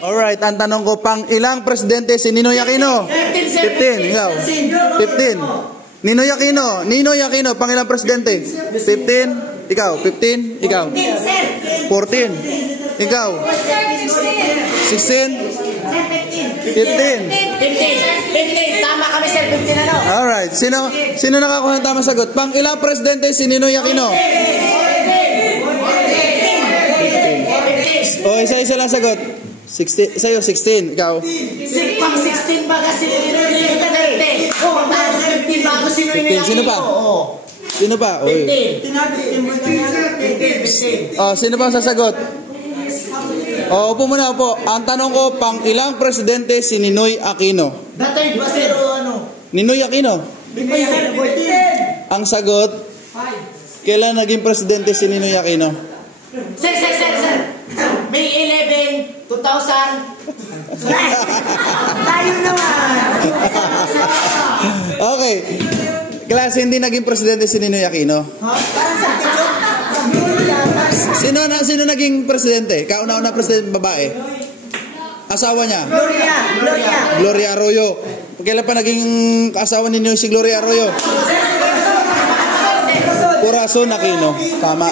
Alright, ang tanong ko, pang ilang presidente si Ninoy Aquino? 15, ikaw. 15. Ninoy Aquino, pang ilang presidente? 15, ikaw. 15, ikaw. 14, ikaw. 16, 15. Tama kami sir, 15 ano? Alright, sino nakakuha ng tamang sagot? Pang ilang presidente si Ninoy Aquino? O, isa-isa lang sagot. 16, sa'yo 16, ikaw. Pang 16 ba kasi Ninoy 30? Oo, 15 bago si Ninoy. Sino pa? Sino pa? Oy. 15. Oh, sino pa sasagot? Oh, upo muna, upo. Ang tanong ko, pang ilang presidente si Ninoy Aquino? Datoy ba sir o ano? Ninoy Aquino. Ang sagot, kailan naging presidente si Ninoy Aquino? Sir. May 11, 2000. Tayo naman. Okay. Klase, hindi naging presidente si Ninoy Aquino. Sino naging presidente? Kauna-una presidente babae? Asawa niya? Gloria Arroyo. Kailan pa naging asawa ninyo si Gloria Arroyo? Corazon Aquino. Tama.